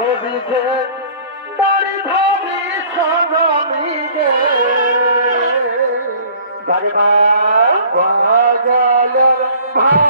ওদিকে দাড়ি ধরি সঙ্গে গাড়ি বাজাল লাল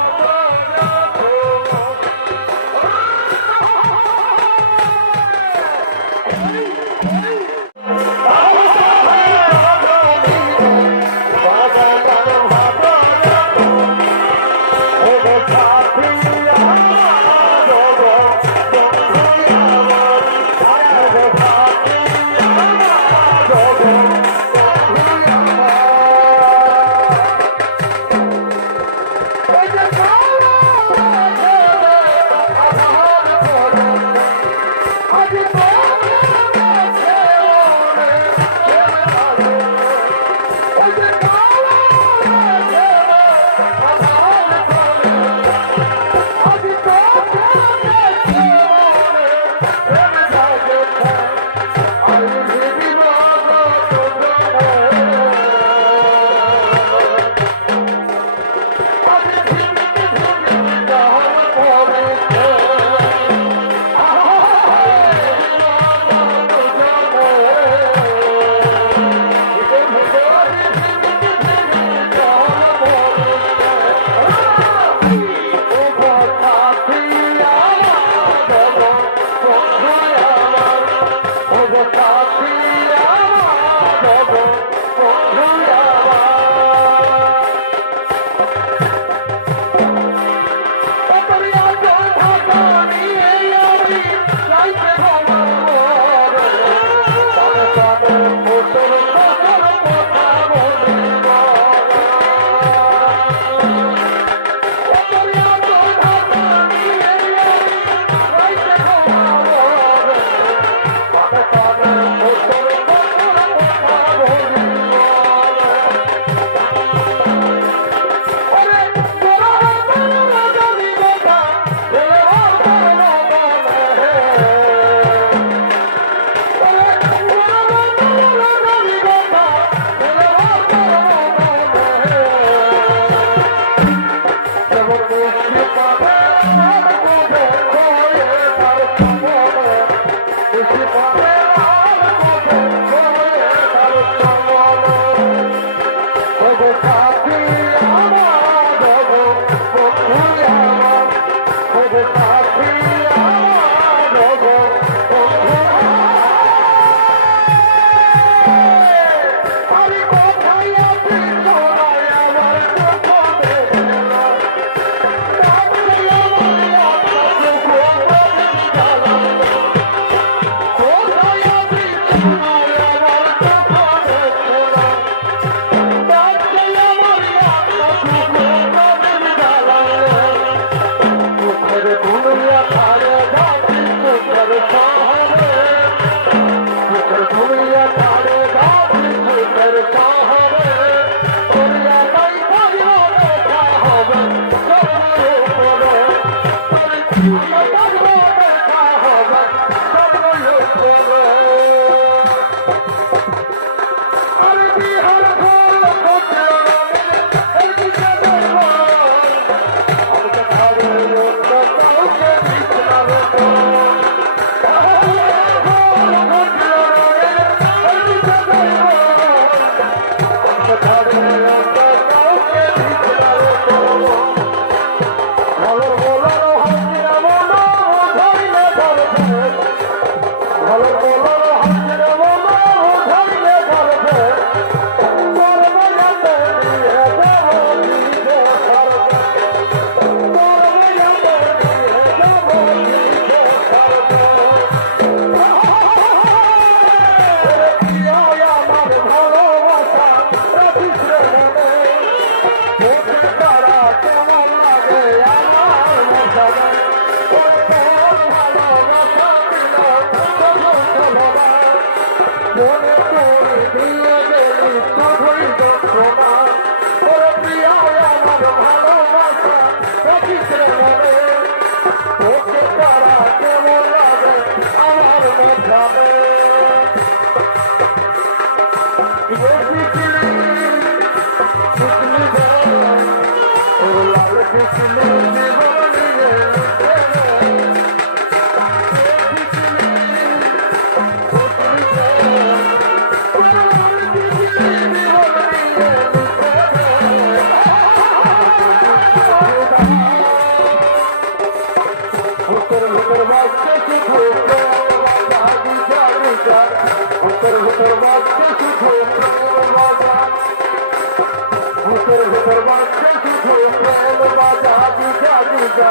বাজা বিজা বিজা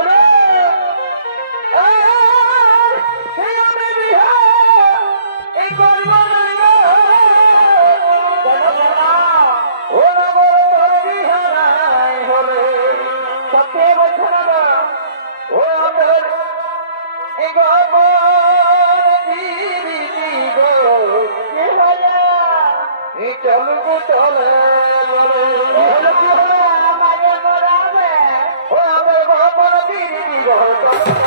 চলবো চলে বলে কি হলো আমার মোরা ও আমার বাবা দিদি গো।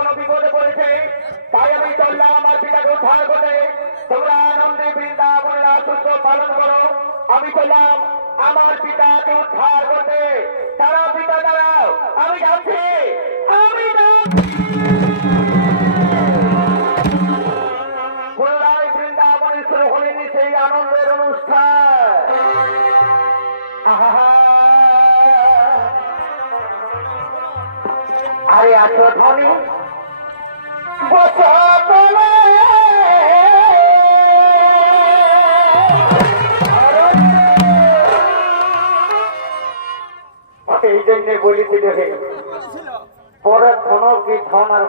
কোন বিপদ পড়েছে, তাই আমি চললাম আমার পিতাকে উদ্ধার করে তোমরা আনন্দে বৃন্দাবনের আশ্রয় পালন করো। আমি চললাম আমার পিতাকে উদ্ধার করতে। তারা পিতা, দাঁড়াও। আমি যাচ্ছি। আমি বৃন্দাবনে শুরু হয়নি সেই আনন্দের অনুষ্ঠান। আরে আছো ধনী। এই জন্যে বলেছিল হে পরে ধন কি ধন আর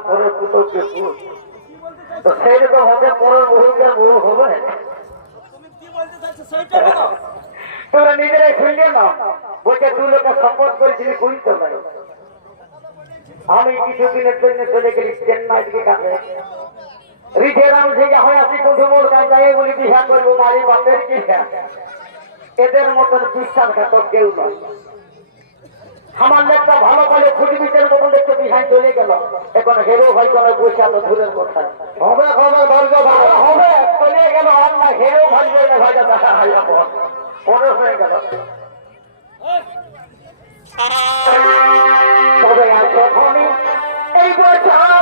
তো সেইরকম পরের বহুকে বহু হবে তোরা নিজেরাই শুনলে না বলছে তুই লোকে শপথ করেছিলি কুড়িতে পারে আমি কিছুদিনের জন্য চলে গেলি চেন্নাই থেকে কাছে। রিঠেরাম থেকে হয় আসি কোথাও মোর যাই বলি বিহা করব বাড়ি বাপের কি? এদের মতন বিশ্বাসঘাতক কেউ নয়। আমার লেখটা ভালো করে ফুটবিটের মতন দেখতে বিহাই চলে গেল। এখন হেরো ভাই বসে এত দূরের কথা হবে হবে বর্গ ভালো। হবে চলে গেল আর না হেরো ভাই দেখা হয় হয়ে গেল। তবে আসো এই বছর